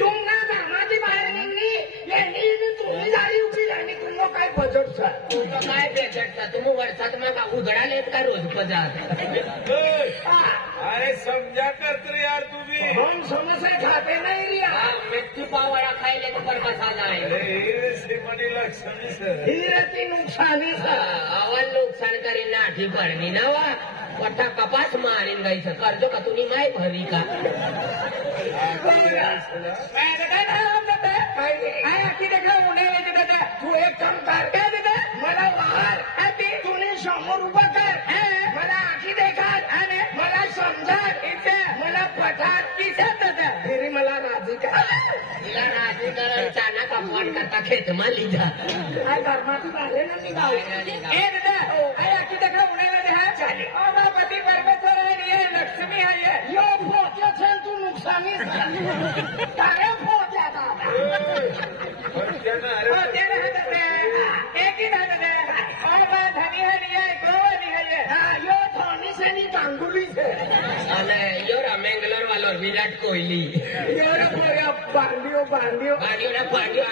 तुम्हाला धर्माची बाहेर निघली यांनी तुम्ही झाली उभी झाली तुम्हाला काय बजट तुमचं काय बेचटता तुम्ही वर्षात मग उघडालेत का रोज पदार्थ अरे समजा कर तर यार तुम्ही हम समस्या खाते नाही रिया मिठी पावळा खायले तो पर कसा नाही श्रीमणी लक्ष्मी सर हिरती नुकसानी अवल नुकसान करीन लाठी भरणी ना वा वटा कपास मारीन गायचं कर्ज का तुम्ही माय भरी का तू एक काम कर काय देता मला वाहर तुम्ही समोर उभा कर मला आखी देखात आणि मला समजात इथे मला पठार पिसात तरी मला राजी करा तिला राजी करा चाना कपवाट करता खेत माली जा काय धर्मातून आले ना मी गाव दादा आखी देखा उन्हाळा द्या चालेल पती परमेश्वर आहे लक्ष्मी आहे यो पोहोचला असेल तू नुकसानी काय पोहोचला મેંગલોર વાલો વિરાટ કોહલી બાંધ્યો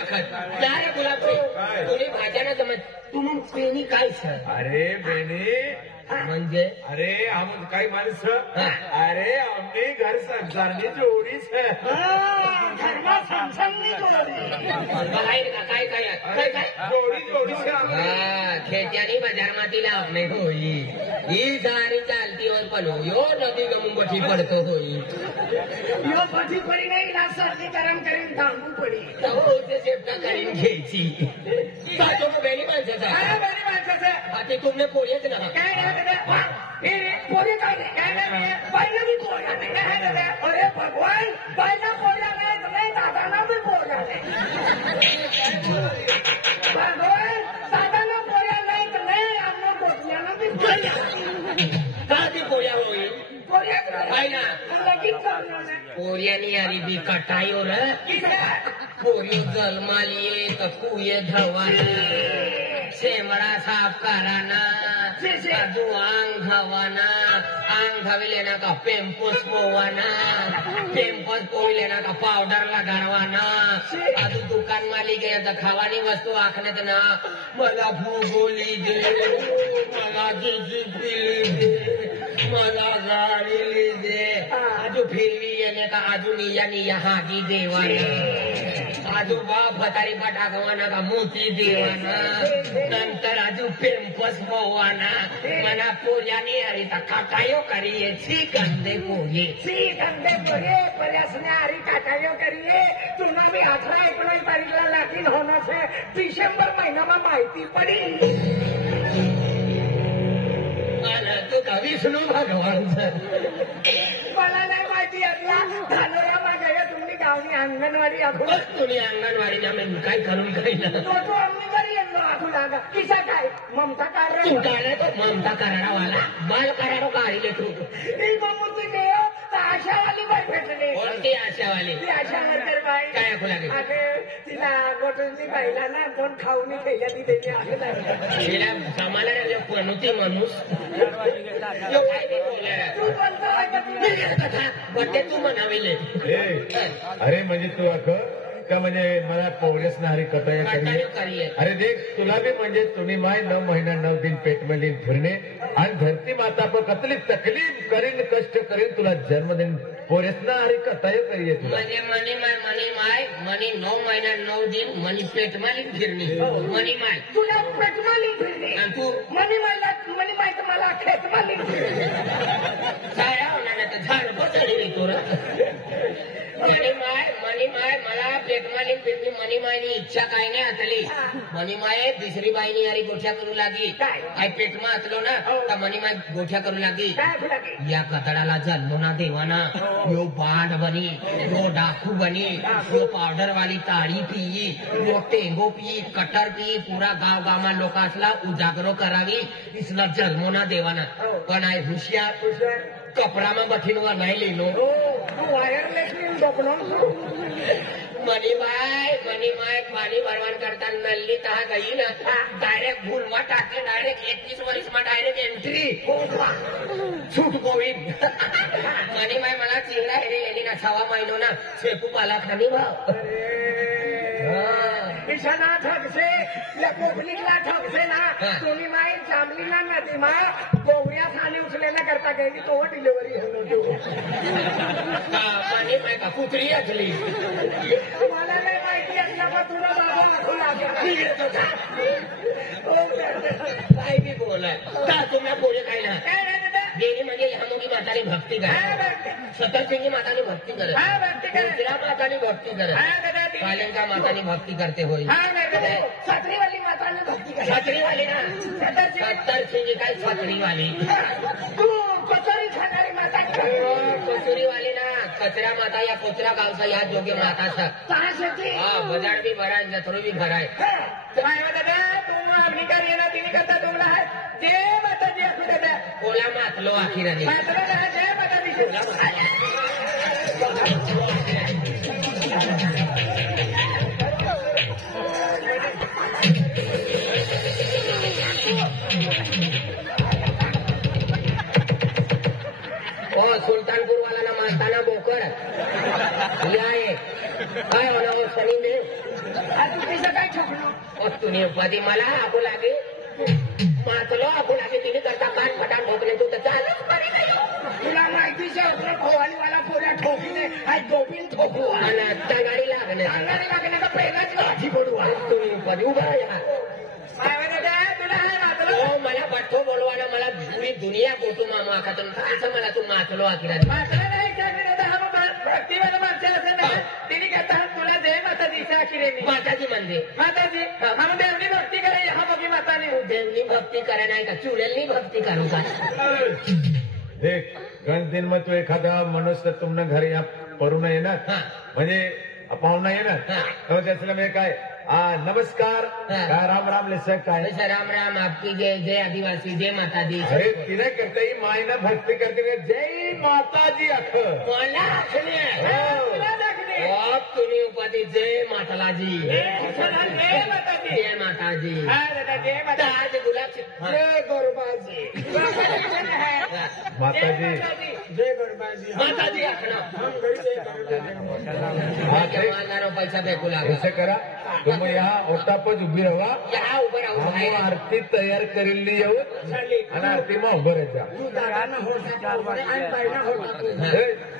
આખત તારે ગુલાબ तुझी भाज्या ना जमत तू मग पेनी काय सर अरे बेने म्हणजे अरे हम काही माणसं अरे आमने घर संसारनी जोडीच घरमा संसारनी काय काय काय काय जोडी खेत्यानी बजारમાંથી લાવને હોઈ ઈ સારી ચાલતી હોય પણ યો નદી ગમું પછી પડતો હોઈ યો પછી પડી નહીં ના સરળીકરણ કરીને ધામવું પડી તો તે ચેપ્ટા કરીને ઘેચી સાચો તો બેની માણસાचा अरे बेनी माणसाचा आता तुमने पोळीच ना काय नाही पोळी काय नाही पहिलं मी पोळ्या नाही अरे भगवान पहिला पोळ्या नाही तर नाही दादाला मी पोळ्या नाही भगवान दादाला पोळ्या नाही तर नाही आम्हाला गोठल्याला मी पोळ्या का ती पोळ्या होईल पोळ्या काय ना पोळ्यानी आली बी कटायो र पोळी जन्माली तर कुये धवाना शेमडा साफ कराना बाजू आंग धावाना आंग धावी लेना का पेम्पस पोवाना पेम्पस पोई लेना का पावडर लगाडवाना आजू दुकान माली गेले तर खावानी वस्तू आखण्यात ना मला भूगोली दे मला जिजिपिली दे मला गाडी दे आजू फिरवी येणे का आजू निया हागी देवाना आजू बाप भतारी पटाकवाना का मोती देवाना नंतर आजू पेम्पस पोवाना मना पोळ्यानी अरे काटायो करिए सी गंदे पोहे पर्यासने अरे काटायो करिए तुला मी 18-19 तारीखला लागीन होणार से डिसेंबर महिनाમાં माहिती पडी मला तो का विष्णू भगवान मला नाही माहिती असला झालं माझ्या तुम्ही गावनी अंगणवाडी आखो तुम्ही अंगणवाडी जामेन काय करून काही तो आम्ही घरी येतो आखू लागा किसा काय ममता कारण तू काय तो ममता करणावाला बाल कराडो काढले तू ही ममूर्ती देव आशावाली बाई भेटले कोणती आशावाली ती आशा नंतर बाई काय आखू लागे तिला गोटूंची बाईला ना कोण खाऊनी खेळल्या ती त्याची तिला समाला कोणती माणूस काय तू बोलतो तू म्हणाविले अरे म्हणजे तू अगं का म्हणजे मला पोवडेस नारी कटाया करिए अरे देख तुला भी म्हणजे तुम्ही माय 9 महीना 9 दिन पेट में लीन फिरने आणि धरती माता पर कतली तकलीफ करीन कष्ट करीन तुला जन्म दिन पोरेस नारी कटाया करिए तुला म्हणजे मनी 9 महिना 9 दिन मनी पेट में लीन फिरणे मनी माय तुला पेट में लीन फिरणे आणि तू मनी माय तर मला खेत में लीन फिरणे काय होणार तर झाड पचडी तोरा मनी माय मला पेटमाली फिरली मनी मायनी इच्छा काय नाही असली मनी माय दुसरी बाईनी यारी गोठ्या करू लागी काय पेटमा असलो ना तर मनी माय गोठ्या करू लागी या कतडाला जन्मो ना देवाना यो बांध बनी यो डाकू बनी यो पावडर वाली ताळी पिई यो टेंगो पी कटर पी पुरा गाव लोक असला उजागरो करावी इसला जन्मो ना देवाना पण आहे हुशियार कपडाમાં બઠીનવા નહીં લેલો વાયરલેસ ની ડોકનો મનીભાઈ પાણી ભરવાન કરતા નલ્લી તા ગઈ ને ડાયરેક્ટ ભૂલમાં ટાકે ડાયરેક્ટ 21 વર્ષમાં ડાયરેક્ટ એન્ટ્રી છૂટ કોવિડ મનીભાઈ मला चिंगडा हेरी सवा महिनो ना शेपू पाला खानी भाव ईशाना ठगसे या कोकणीला ठगसे ना तुम्ही माई चांगलीला नदी मा गोवऱ्या खाली उचलेल्या करता गेली तो डिलिव्हरी पाणी माय का कुत्री असली मला नाही माहिती असलं का तुला बाबा नको लागेल काय बी बोलाय का तुम्ही बोले काय ना देवी म्हणजे ह्या मोठी माताने भक्ती करा सतरसिंगी माताने भक्ती करत दुसऱ्या माताने भक्ती करत कालिंका माताने भक्ती करते होय छत्रीवाली माताने भक्ती कर छत्रीवाली ना सतरसिंगी काय छत्रीवाली तू कचोरी खाणारी माता कचोरीवाली ना कचरा माता या कोचरा गावचा या जोगे माता हा बजार बी भरा जत्रो बी भराय तिने करता तुम्हाला जे माता जे कोला मातलो आखिराने जय माता सुलतानपूर वाला ना मास्ताना बोकर काय होणार सनी ने तुझं काय ठोकणं तुम्ही उपाधी मला आपू लागे मातलो आपू लागे तिने करता कान फटान ठोकले तू तर चालच बरी नाही तुला माहितीच आहे खोवालीवाला पोऱ्या ठोकीने आज दोबीन ठोकू आणि आत्ता गाडी लागणे अंगाने लागणे का पहिलाच गाठी पडू तुम्ही उपाधी उभा या तुला आहे मातलो मला बठ्ठो बोलवाना मला पुरी दुनिया गोटू मामा खातून कायचं मला तू मातलो आखिरा मातला नाही भक्तीवाला माणसं असं ना तिने करता तुला जय माता दिशा आखिरे माताजी म्हणजे माताजी हम देवनी भक्ती करे हा बघी माताने देवनी भक्ती करे नाही का चुडेलनी भक्ती करू का देख गण दिन मग तू एखादा मनुष्य तुमनं घरी या परून येणार म्हणजे पाहुणा येणार तर त्याचं म्हणजे काय नमस्कार काय राम राम लिसक काय राम राम आपकी जय जय आदिवासी जय माता दी अरे तिने करते ही मायना भक्ती करते जय माताजी अख मला तुम्ही उपाधी जय मातालाजी जय माताजी आज गुलाब जय गोरबाजी माताजी जय गोरबाजी माताजी आखना पैसा फेकू लागला असं करा तुम्ही या ओटापच उभी राहा या उभं राहू आरती तयार करेली येऊन आणि आरती मग उभं राहायचा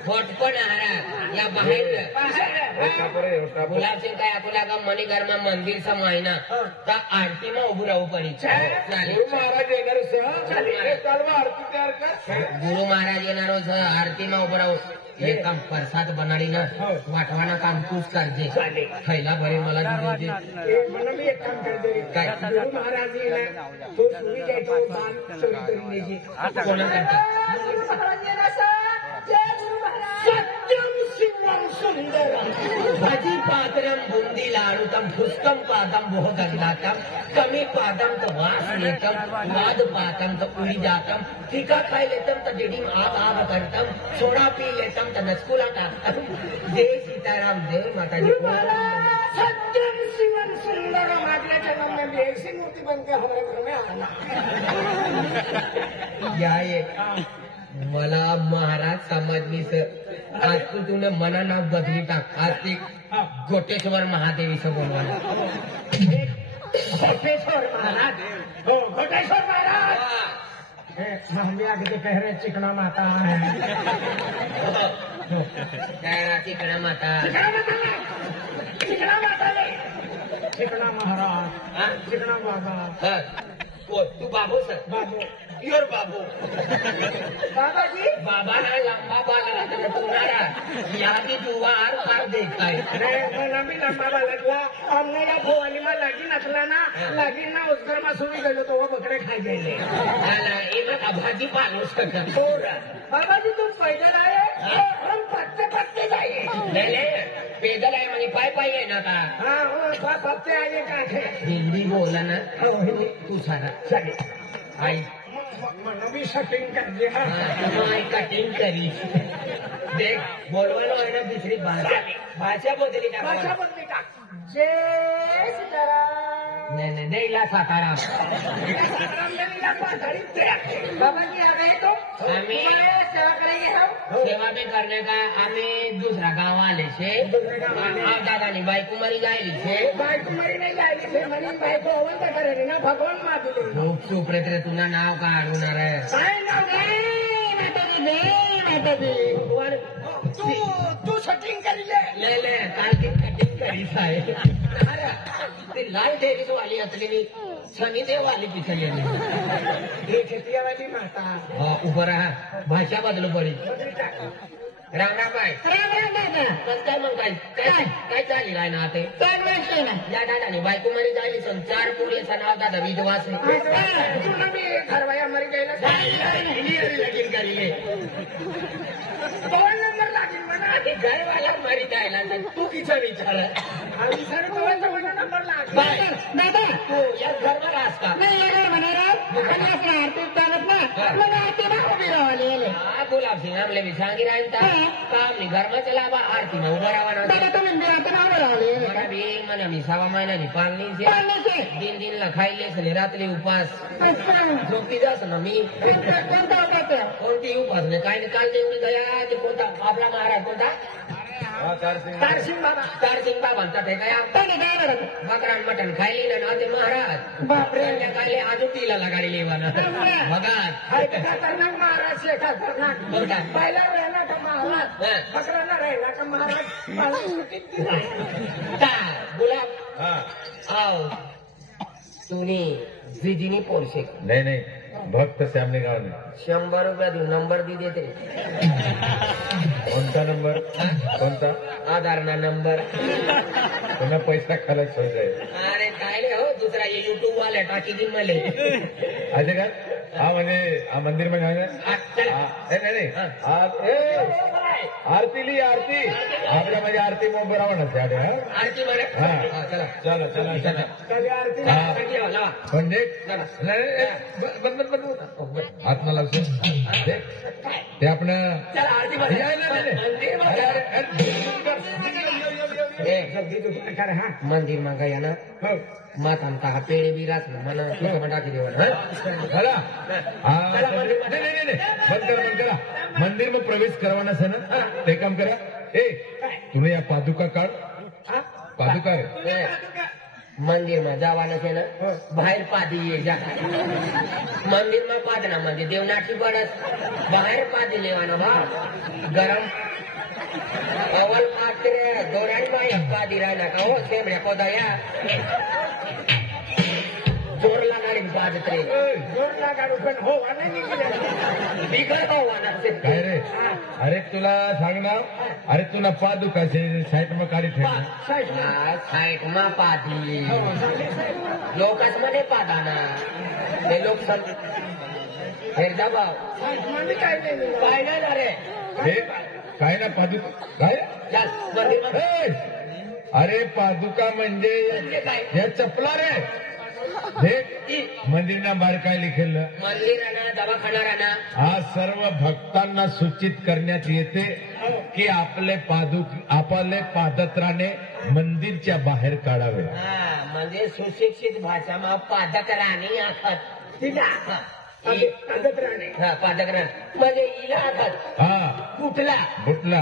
होट पण आहारा या बाहेर गुलाबसिंग काय आपला का मणिगरमा मंदिर सा महिना तर आरती में उभं राहू पण गुरु महाराज येणार सह आरती तयार कर गुरु महाराज येणार आरती में उभं राहू हे काम प्रसाद बनाडी ना वाटवाना काम तूच करजे खायला बरे मला मला मी एक काम करते काय गुरु महाराज तो सुनी जायचो दान चोरी कोणा करता सत्यम शिवम सुंदरम भजी पात्रम बुंदी लाडुतम फुस्कम पादम बोह गंधातम कमी पादम तो वास लेतम वाद पातम तो उड़ी जातम तीखा खाई लेतम तो डिडी आग आग करतम सोडा पी लेतम तो नस्कुला टाकतम जय सीताराम जय माता जी सत्यम शिवम सुंदरम अगले जन्म में भी ऐसी मूर्ति बन के हमारे घर में आना या ये मला महाराज समजली सर आज तू तुने मना नाव बदली टाक आज ते गोटेश्वर महादेवी से बोलवा घोटेश्वर महाराज हो घोटेश्वर महाराज हम भी आगे तो कह रहे चिकना माता है चिकना माता चिकना माता नहीं चिकना महाराज चिकना बाबा तू बाबू सर बाबू योर बाबू बाबा जी बाबा ना लंबा बाला तुम्हारा यहाँ की दुआर पर देखा है मला मी लंबा बालकला हमने या भोवाली में लगी नसला ना लगी ना उस घर में सुनी गलो तो वो बकरे खाई गए भाजी पालो सकत बाबा जी तुम पैदल आए हम पत्ते पत्ते जाइए नहीं पैदल आहे म्हणजे पाय पाय आहे ना का हाँ वो पत्ते आइए कहाँ हिंदी बोला ना तू सारा चलिए आई मन भी शटिंग कर दिया कटिंग करी देख बोलवायला आहे ना दुसरी भाषा भाषा बदली भाषा बदली का जय सीताराम नाही नाही द्यायला सातारा बाबाजी आ गए तो आम्ही सेवा करेंगे हम सेवा बी करने का आम्ही दुसरा गाव आले छे दादानी बायको मरी गायली छे बायको मरी नाही जायची છે મરી બાયકો અવંત કરે ના ભગવાન માં દીધું खूप सुप्रेत रे तुला नाव काढून रे काय नाव माताजी तू सेटिंग કરી લે ले कालची कटिंग करी साहेब अरे ते लाल टेरिस वाली असली मी शनी देव वाली पिछली हे खेतियावाली माता उभं राहा भाषा बदलू पडी रांगाबाई कस काय मग काय चालली काय ना ते या दादानी बायको मरी जायली सण 4 पोरीचा नाव दादा विधवास ठरवाया मरी गेला लगीन करीले 2 नंबर लागेल म्हणा घरवाला मरी जायला तू किचं विचार आम्ही सर्व 2 नंबर लागेल दादा तू या घरवर राहस का गुलाब सिंह हमले भी सांगी राहता काम नहीं घर में चला बा आरती में उभा राहना भी मन मी 6 महिन्यानी पाळणी से दिन ला खायले सने रात्री उपास झोपती जास ना मी कोणती उपास नाही काय नाही काल देऊन गया ते कोणता आपला महाराज कोणता तारसिंग बाबा म्हणतात हे काय बकरान मटण खायली ना ते महाराज बापरे काले आजोतीला लगाडी लेवाना बघा खतरनाक महाराज से खतरनाक पहिला रहना का महाराज बकराना रहना का महाराज गुलाब आओ तुनी जीजीनी पोरशे नाही नाही भक्त श्यामने गाव नाही 100 रुपया देऊन नंबर दी देते कोणता नंबर कोणता आधारना नंबर पुन्हा पैसा खायला सोय जाईल अरे काय रे हो दुसरा ये युट्यूब वाला टाकी दिन मले असे का हा म्हणजे हा मंदिर मध्ये आहे ना नाही आरती ली आरती आपल्या म्हणजे आरती मग बरोबर नसते आरती मला चला चला चला चला कधी आरती म्हणजे आत्मा लागतो ते आपण चला आरती मंदिर में गया ना माता का पेड़े भी रात में मना टाकी देवा बंद करा मंदिर में प्रवेश करवाना है ना ते काम करा ए तुने या पादुका काढ पादुका रे मंदिर में जावाना है ना बाहर पादी ये जा मंदिर में पादना मंदिर देवनाथी बरस बाहर पादी लेवाना बा गरम अवल पात्र दोरण भाई अक्का दिराना का हो सेमड़े को दया जोर लगाड़ी बाजत रे जोर लगाडू पण होवा नाही बिगड़ होवाना काय रे अरे तुला सांग ना अरे तुला पादुका साईड में काढी ठेव साईट मा पादी लोकस मध्ये पादाना ते लोक सब हेरदा भाव काय नाही रे हे काय ना पादुका काय चल मंदिर में अरे पादुका म्हणजे या चपला रे हे मंदिरना बाहेर काय लिखेलं मंदिर दवाखाना राहणार हा सर्व भक्तांना सूचित करण्यात येते की आपले पादत्राणे मंदिरच्या बाहेर काढावे म्हणजे सुशिक्षित भाषामा पादक राणे आखत तिला पादक राणे पादक राणे म्हणजे इला आखत हा कुठला बुटला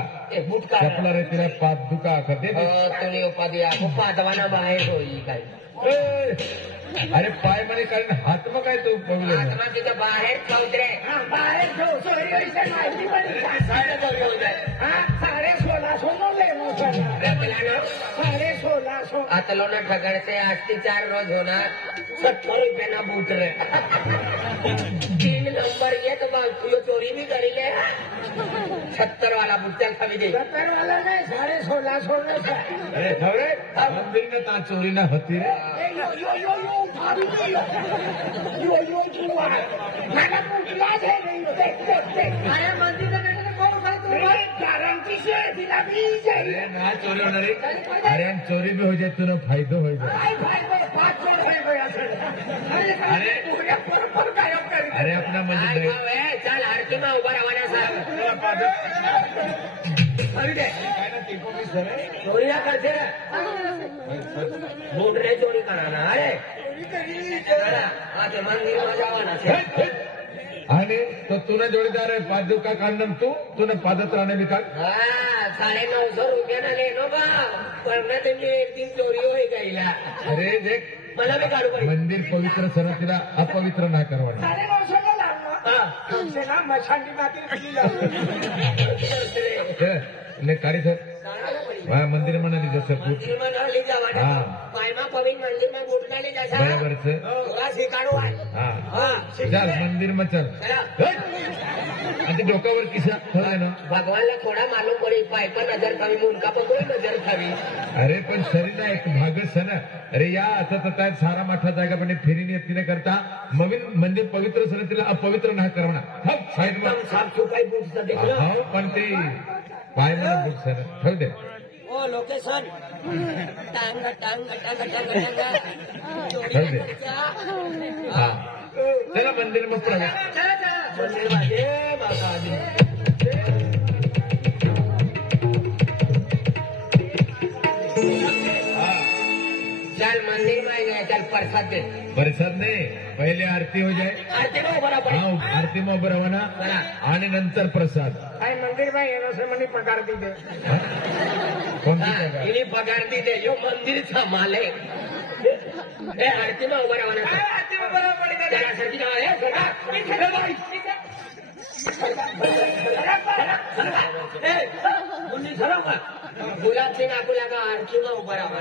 बुटका चपला रे तिला पादुका आखत तुम्ही उपाधी आपो पादवाना बाहेर होईल काय अरे पाय मध्ये कारण हात मग काय तो प्रॉब्लेम आत्मा तिथं बाहेर ठेवते बाहेर ठेव सोयरीची माहिती पडली साडे 1600 लेनो साडे 1600 आता लोना ठगडते 8 ते 4 रोज होणार 70 रुपये ना बूट रे 3 नंबर येत बघ तुला चोरी भी करीले 70 वाला बूट चल खरी दे 70 वाला नाही 1650 अरे खबरे मंदिर में ता चोरी ना होती रे मला कुठलाच अरे मंदिर गारंटी से तिला भी अरे ना चोरी होणार अरे चोरी भी हो जाए तुला फायदा हो जाए अरे अपना म्हणजे चल आरती में उभा राहणार साहेब चोरिया करते बोंडरे चोरी करा ना अरे मंदिर जावाना છે અને તો તુને જોડીદાર પાદુકા કાંડમ તું પાદत्राने બી કાઢ હા 950 રૂપિયાના લેનો બા પણ તેમને એક દિન ચોરી હોઈ ગઈલા અરે દેખ मला बी काढू पाहिजे મંદિર પવિત્ર સરસ અપવિત્ર ના કરવાનું 950 ના મછાંડી બાકી એટલે કાઢી સર મંદિરમાં નથી જશે મંદિરમાં ના લઈ જવાના હા પાયમાં પવિત્ર મંદિરમાં બૂટ ના લઈ જશે બરાબર છે થોડા શીખાડું હા હા ચાલ મંદિરમાં ચાલ અને ડોકાवर કિસ્સા થયો ને ભગવાનને થોડા માલુમ પડી પાઇપ પર નજર ખાવી મુંડકા પર કોઈ નજર ખાવી અરે પણ શરીરના એક ભાગ છે ને અરે યા आता सारा माठा जाएगा पण फेरीने तिने करता नवीन मंदिर पवित्र सर तिला अपवित्र नाही करणार साईड साफ छुपाई बूट देखलं हो पण ते पाय मला बूट सर ठेव दे ओ लोकेशन टांग टांग टांग टांग ठेव दे हा चला मंदिर मग प्रवेश मंदिर माझे बाबाजी चल मंदिर में गए चल प्रसाद दे प्रसाद नहीं पहले आरती हो जाए आरती में उभा राहा हाँ आरती में उभं राहा ना आणि नंतर प्रसाद काय मंदिરમાં એનો છે મને પગાર દીધે कोणती जागा इन्हें पगार दी दे यो मंदिर था माले ए आरती में उभा राहा આરતી માં બરાબર પડી જાય जरा सरकी जावा ए मुन्नी सरव का गुलाब सिंह आपल्या का आरती में उभा राहा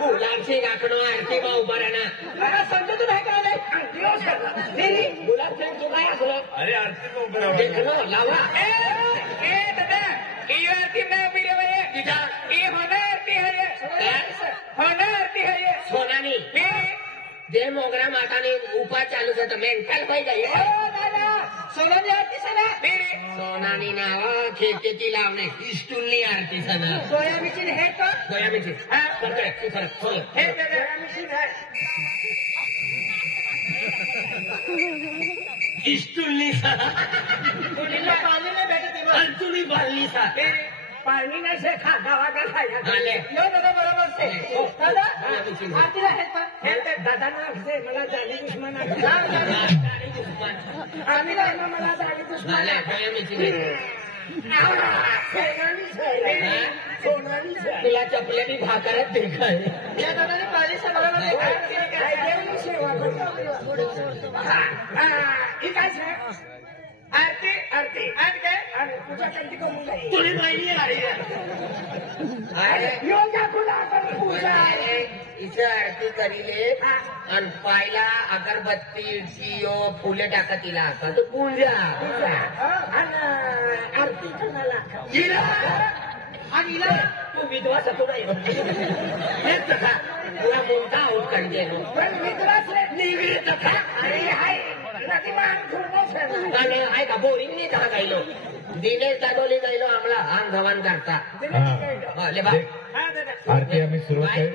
गुलाब सिंह आकडो आरती में उभा राहा मला समजत नाही का रे दिवस नहीं गुलाब सिंह तू काय असलो अरे आरती में उभं राहा देखलो लावा ए दादा ई आरती में भी रे किता ई होना आरती है ये होना आरती है ये सोनानी जे मोगरा माताने उपा चालू છે તો મેન્ટલ થઈ ગઈ ओ दादा सोनाली आरती છે ને સોનાની નાવ ખેતીથી લાવને સ્ટૂલની આરતી છે ને सोयाबीन है तो સોયાબીન હા કરતે શું ફરક ખોલ हे दादा सोयाबीन है સ્ટૂલની છે तुला पाणी नाही भेटत आहे मग. અંતુની બાલની છે पाणी नाही से खागा वागा खायला आले. यो दादा बरोबर से हो. दादा सोयाबीन. आरतीला आहेत का हे ते दादा ना से मला जाली दुश्मन आहे आरतीला आहे ना मला जाली दुश्मन झाले आहे. सोयाबीन सोनाली आहे. सोनाली आहे. तुला चपल्यानी भाकरच देखाय या दादाने पाणी से बरोबर आहे का? काय देवनी सेवा करतो. हा, हा, ही काय છે? आरती आरती आरती काय आणि पूजा करती करून जाईल तुला माहिती आहे अरे योगा तुला आपण पूजा अरे इथे आरती करीले आणि पायला अगरबत्ती दियो फुले टाका तिला आता तू पूजा आरती कोणाला हिला आणि हिला तू विधवा सतो नाही हेच का तुला मोठा आऊट करी देलो पण विश्वास निगडी तथा अरे हाय प्रतिमान पूर्ण आणि आहे का बोरिंग नाही का गायलो दिनेश दादोली गायलो आम्हाला आंग धवान करता ले बा आरती आम्ही सुरुवात करू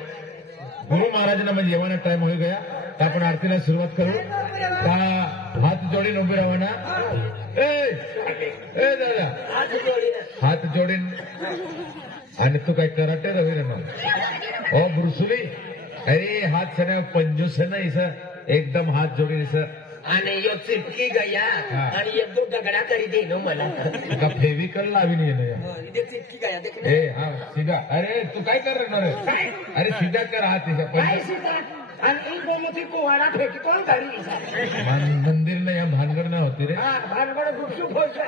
गुरु महाराजांना म्हणजे जेवणाचा टाइम होई गया तर आपण आरतीला सुरुवात करू का हात जोडीन उभे राहा ना ए दादा हात जोडीनं हात जोडीन आणि तू काय कराटे रवी ना ओ ब्रुसुली अरे हात सण्या पंजूस है ना इस एकदम हात जोडीन इस आणि यो चिपकी गया आणि एक दो दगडा करी दे नो मला का फेविकल लावीन येणं या इथे चिपकी गया देख ए हा सीधा अरे तू काय करणार आहे? अरे सीधा कर हात तिच्या काय पण सीता आणि एक गोमती कुवाडा फेकी कोण घरी मंदिर ना या भानगड ना होती रे हा भानगड गुपचूप होतोय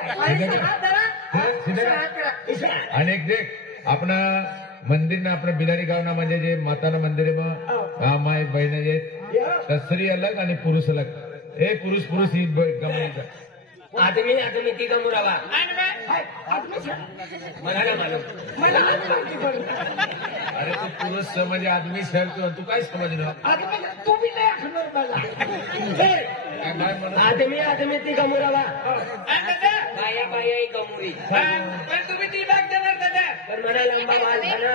सीधा कर. आणि एक देख आपण मंदिर ना आपलं बिलारी गाव ना म्हणजे जे माताना मंदिर आहे मग हा माय बहीण जे तर स्त्री अलग आणि पुरुष अलग ए पुरुष ही गमवायचा आदमी ती गमुरावा मला ना मालूम मला आज माहिती पडलं. अरे तू पुरुष समज आदमी शहर तू काय समजलं तुम्ही नाही आठवणार मला आदमी ती गमुरावा बाया बाया ही गमुरी पण तुम्ही ती बाग देणार दादा पण मला लंबा वाल झाला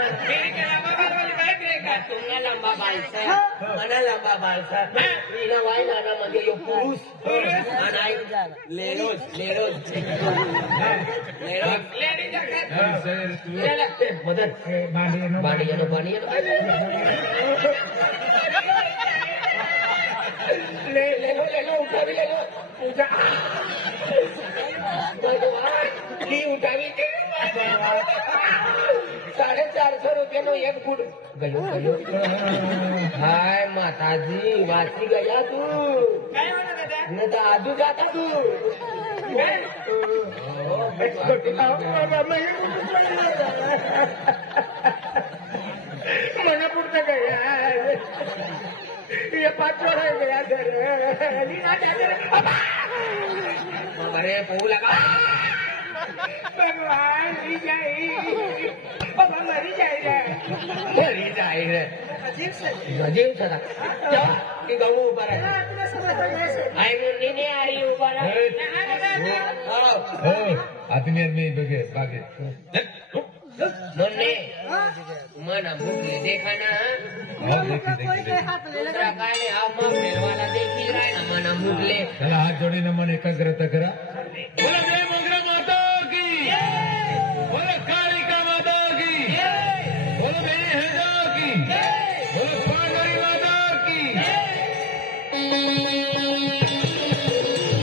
तुम्हाला लंबा बालसा मला लंबा बालसा हिला वाय नाना म्हणजे यो पुरुष आणि लेरोज लेरोज लेरोज मदत पाणी येणं पाणी येणं लेलो उठावी लेलो पूजा की उठावी ते 450 रुपयाનો એક ફૂટ ગયો ગયો હાય માતાજી વાંચી ગયા તું ન તો આજુ જાતા તું મને પૂરતા ગયા ये 5 વર્ષ ગયા સર અરે બહુ લગા ભગવાન મરી જાય બાબા મરી જાય રે મરી જાય રે નજીવ થતા જા કે ગૌ ઉપર આઈ મુંડી ને આરી ઉપર આદમી આદમી બગે બાગે मुन्ने मन भूखले देखा ना दूसरा काय हा मग फेरवाला देखी राय ना मन भूखले चला हात जोडीने मन एकाग्रता करा बोला जय मोगरा माता की बोला कालिका माता की बोलो बेनी हैजा की बोलो पांडरी माता की